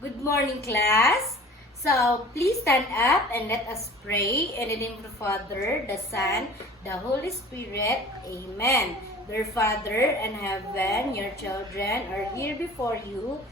Good morning, class. So, please stand up and let us pray. In the name of the Father, the Son, the Holy Spirit. Amen. Dear Father in heaven, your children are here before you.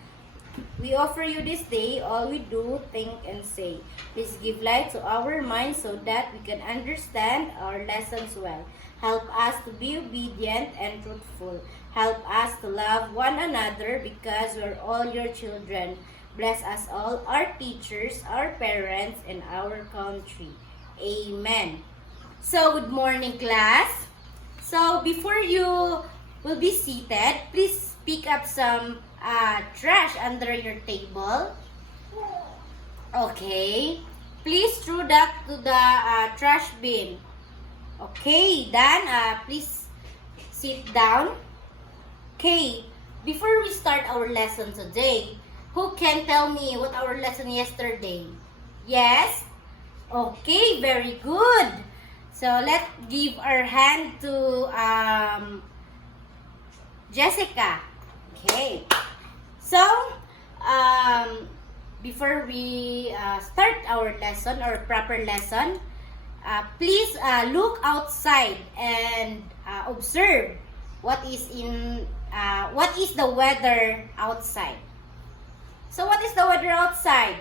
We offer you this day all we do, think, and say. Please give light to our minds so that we can understand our lessons well. Help us to be obedient and truthful. Help us to love one another because we're all your children. Bless us all, our teachers, our parents, and our country. Amen. So, good morning, class. So, before you will be seated, please pick up some trash under your table. Okay. Please throw that to the trash bin. Okay, then please sit down. Okay, before we start our lesson today, who can tell me what our lesson yesterday? Yes? Okay, very good. So let's give our hand to Jessica. Okay. So, before we start our lesson or proper lesson, please look outside and observe what is the weather outside. So, what is the weather outside?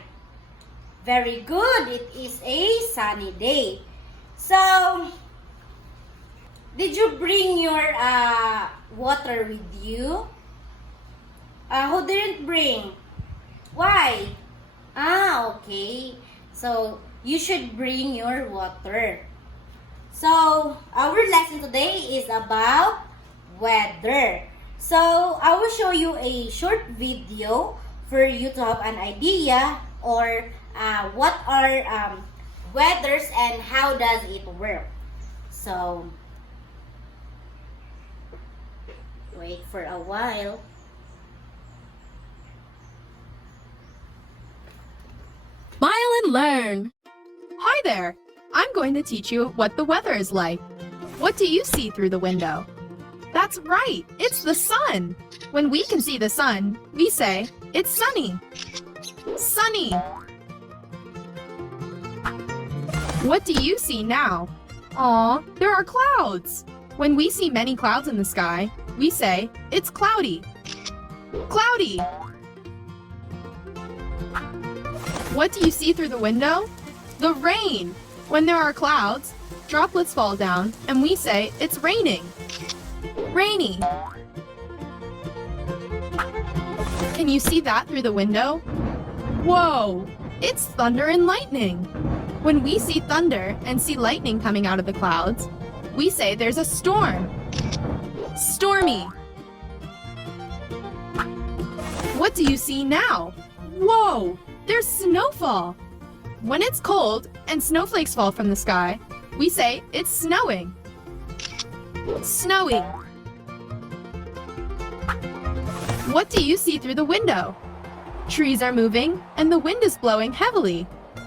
Very good. It is a sunny day. So, did you bring your water with you? Who didn't bring? Why? Okay. So, you should bring your water. So, our lesson today is about weather. So, I will show you a short video for you to have an idea or what are weathers and how does it work. So, wait for a while. Smile and learn! Hi there! I'm going to teach you what the weather is like. What do you see through the window? That's right! It's the sun! When we can see the sun, we say, it's sunny! Sunny! What do you see now? Aw, there are clouds! When we see many clouds in the sky, we say, it's cloudy! Cloudy! What do you see through the window? The rain! When there are clouds, droplets fall down and we say it's raining. Rainy! Can you see that through the window? Whoa! It's thunder and lightning! When we see thunder and see lightning coming out of the clouds, we say there's a storm. Stormy! What do you see now? Whoa! There's snowfall! When it's cold and snowflakes fall from the sky, we say it's snowing. Snowy. What do you see through the window? Trees are moving and the wind is blowing heavily.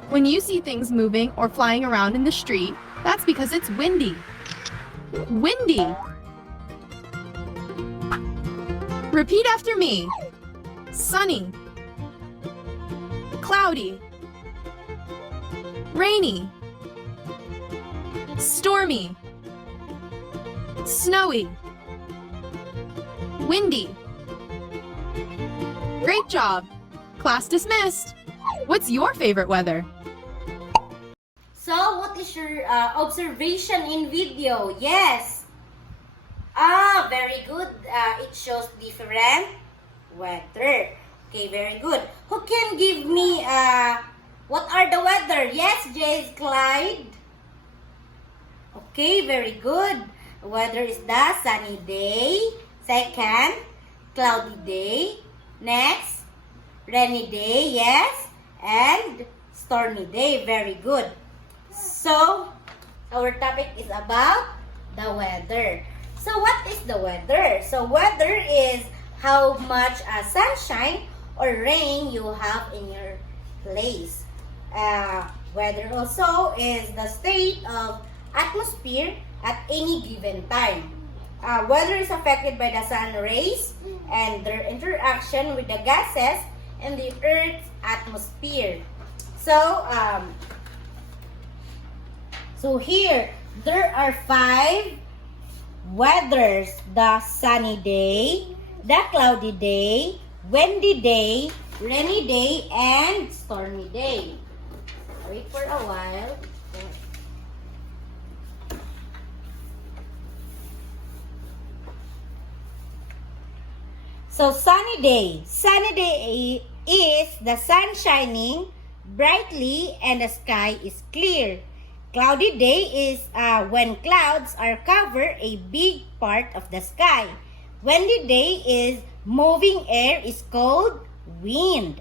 When you see things moving or flying around in the street, that's because it's windy. Windy. Repeat after me. Sunny. Cloudy. Rainy. Stormy. Snowy. Windy. Great job! Class dismissed! What's your favorite weather? So, what is your observation in video? Yes. Very good. It shows different weather. Okay, very good. Who can give me what are the weather? Yes, Jace Clyde. Okay, very good. Weather is the sunny day. Second, cloudy day. Next, rainy day, yes. And stormy day, very good. So, our topic is about the weather. So, what is the weather? So, weather is how much sunshine or rain you have in your place. Weather also is the state of atmosphere at any given time. Weather is affected by the sun rays and their interaction with the gases in the Earth's atmosphere. So here there are 5 weathers: the sunny day, the cloudy day, windy day, rainy day, and stormy day. Wait for a while. So sunny day. Sunny day is the sun shining brightly and the sky is clear. Cloudy day is when clouds are cover a big part of the sky. Windy day is moving air is called wind.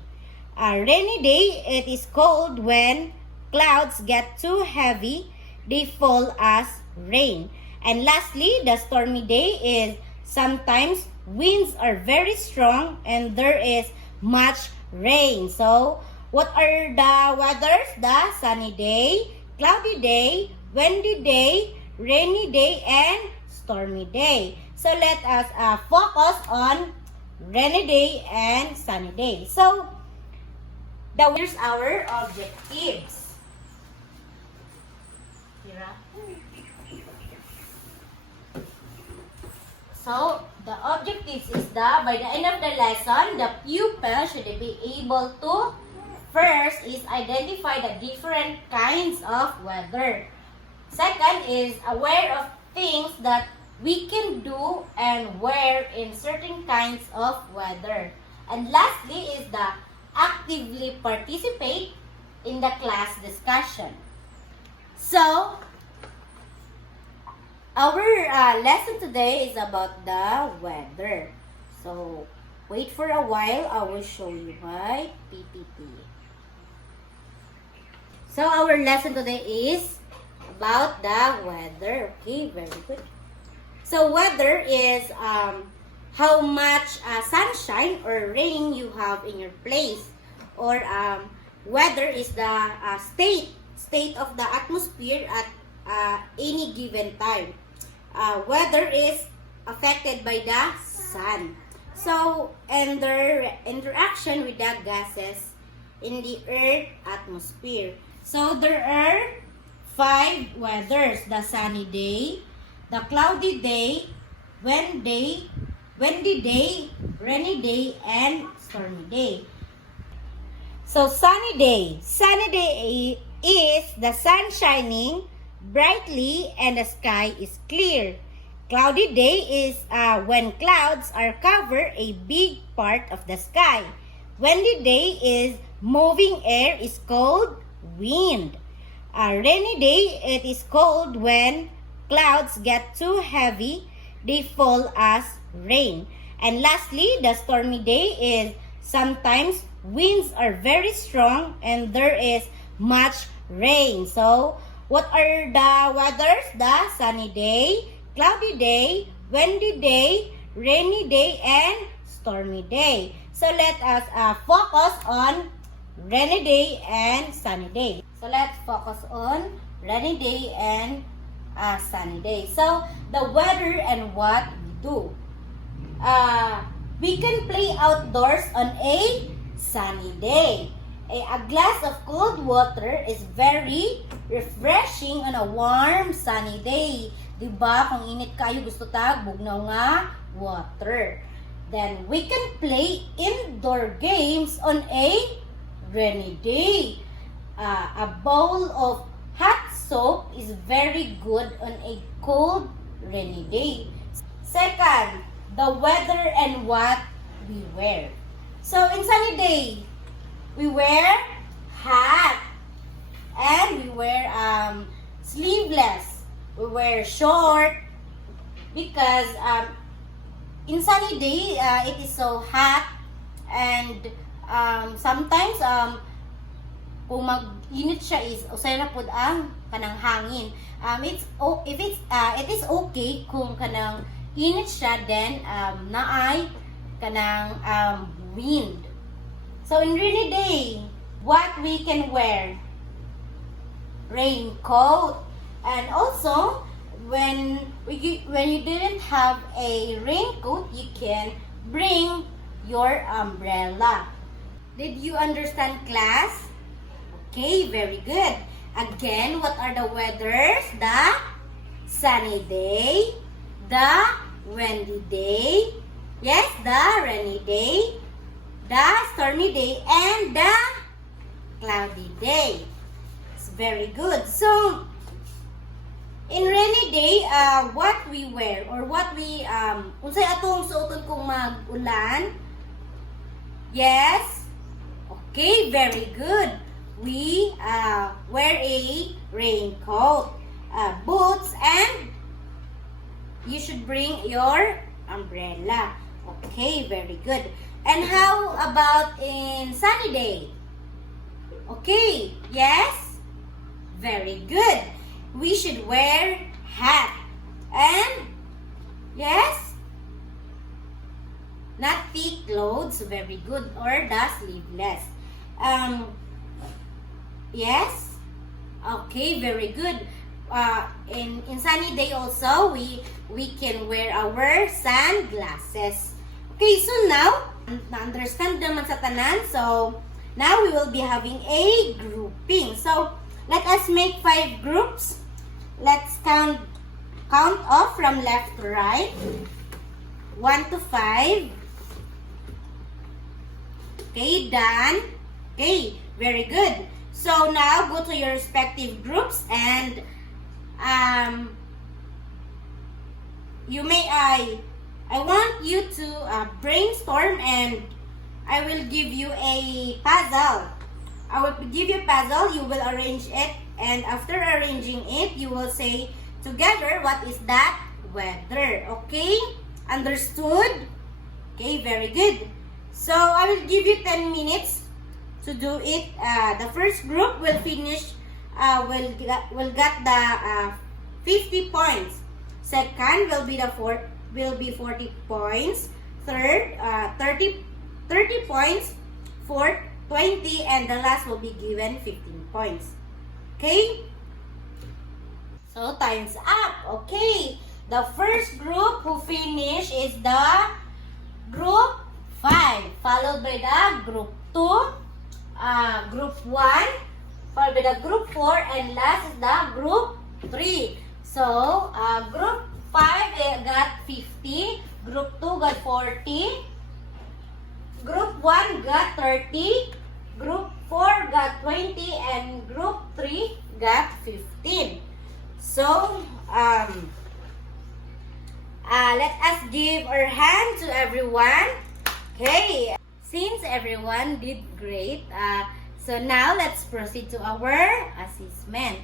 Rainy day, it is cold when clouds get too heavy, they fall as rain. And lastly, the stormy day is sometimes winds are very strong and there is much rain. So, what are the weathers? The sunny day, cloudy day, windy day, rainy day, and stormy day. So, let us focus on rainy day and sunny day. So, here's our objectives. So, the objectives is that by the end of the lesson, the pupil should be able to first is identify the different kinds of weather. Second is aware of things that we can do and wear in certain kinds of weather. And lastly is the actively participate in the class discussion. So, our lesson today is about the weather. So, wait for a while. I will show you my PPT. So, our lesson today is about the weather. Okay, very good. So, weather is how much sunshine or rain you have in your place. Or weather is the state of the atmosphere at any given time. Weather is affected by the sun. So, and their interaction with the gases in the earth atmosphere. So, there are 5 weathers: the sunny day, the cloudy day, windy day, rainy day, and stormy day. So, sunny day. Sunny day is the sun shining brightly and the sky is clear. Cloudy day is when clouds are cover a big part of the sky. Windy day is moving air is called wind. Rainy day, it is cold when clouds get too heavy, they fall as rain. And lastly, the stormy day is sometimes winds are very strong and there is much rain. So, what are the weathers? The sunny day, cloudy day, windy day, rainy day, and stormy day. So, let us focus on rainy day and sunny day. So, let's focus on rainy day and sunny day. So, the weather and what we do. We can play outdoors on a sunny day. A glass of cold water is very refreshing on a warm sunny day. Diba? Kung init kayo, gusto tag bugnaw nga water. Then, we can play indoor games on a rainy day. A bowl of hot soap is very good on a cold rainy day. Second, the weather and what we wear. So, in sunny day, we wear hat and we wear sleeveless. We wear short because in sunny day it is so hot and sometimes kung mag-init siya is usay na pud ang kanang hangin. It is okay kung kanang init siya then naay kanang wind. So, in rainy day, what we can wear? Raincoat. And also, when you didn't have a raincoat, you can bring your umbrella. Did you understand, class? Okay, very good. Again, what are the weathers? The sunny day, the windy day, yes, the rainy day, the stormy day, and the cloudy day. It's very good. So, in rainy day, what we wear or what we unsay atong suoton kung mag-ulan? Yes. Okay, very good. We wear a raincoat, boots, and you should bring your umbrella. Okay, very good. And how about in sunny day? Okay, yes? Very good. We should wear hat. And, yes? Not thick clothes, very good. Or the sleeveless. Yes? Okay, very good. In sunny day also, we can wear our sunglasses. Okay, so now, na-understand naman sa tanan. So, now we will be having a grouping. So, let us make 5 groups. Let's count off from left to right. 1 to 5. Okay, done. Okay, very good. So now go to your respective groups and I want you to brainstorm, and I will give you a puzzle. I will give you a puzzle, you will arrange it, and after arranging it, you will say together what is that weather. Okay? Understood? Okay, very good. So I will give you 10 minutes to do it. The first group will finish, will get the 50 points. Second will be 40 points. Third, 30 points. Fourth, 20, and the last will be given 15 points. Okay? So time's up. Okay. The first group who finish is the group 5, followed by the group 2, group 1, followed by the group 4, and last is the group 3. So, group 5 got 50, group 2 got 40, group 1 got 30, group 4 got 20, and group 3 got 15. So, let us give our hand to everyone. Okay, since everyone did great, so now let's proceed to our assessment.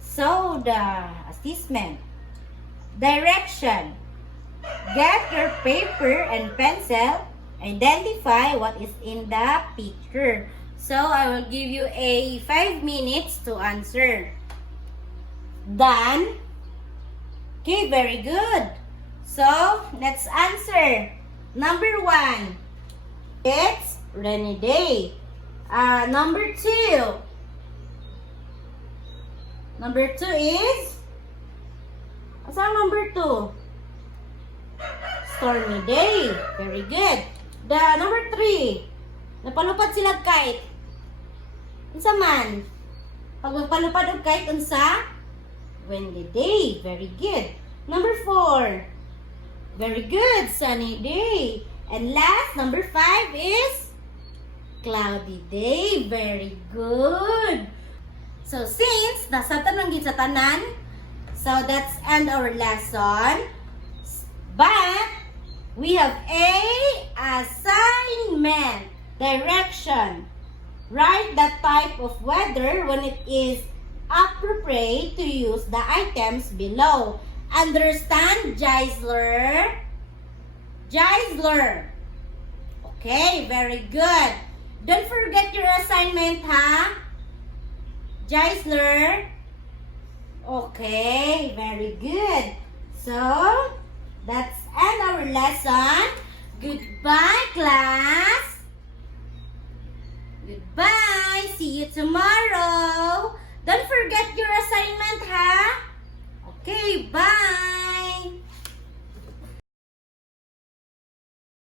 So the assessment. Direction. Get your paper and pencil. Identify what is in the picture. So I will give you a 5 minutes to answer. Done? Okay, very good. So let's answer. Number 1. It's rainy day. Number 2. Number 2 is? What's our number 2? Stormy day. Very good. The number 3. Napalupad sila kite. Unsa man? Pag magpalupad og kite unsa? Windy day. Very good. Number 4. Very good. Sunny day. And last, number 5 is cloudy day. Very good. So, since nasa tanong gid sa tanan, so that's end our lesson. But, we have a assignment. Direction. Write the type of weather when it is appropriate to use the items below. Understand, Geisler? Geisler. Okay, very good. Don't forget your assignment, ha? Geisler. Okay, very good. So, that's end our lesson. Goodbye, class. Goodbye. See you tomorrow. Don't forget your assignment, ha? Okay, bye.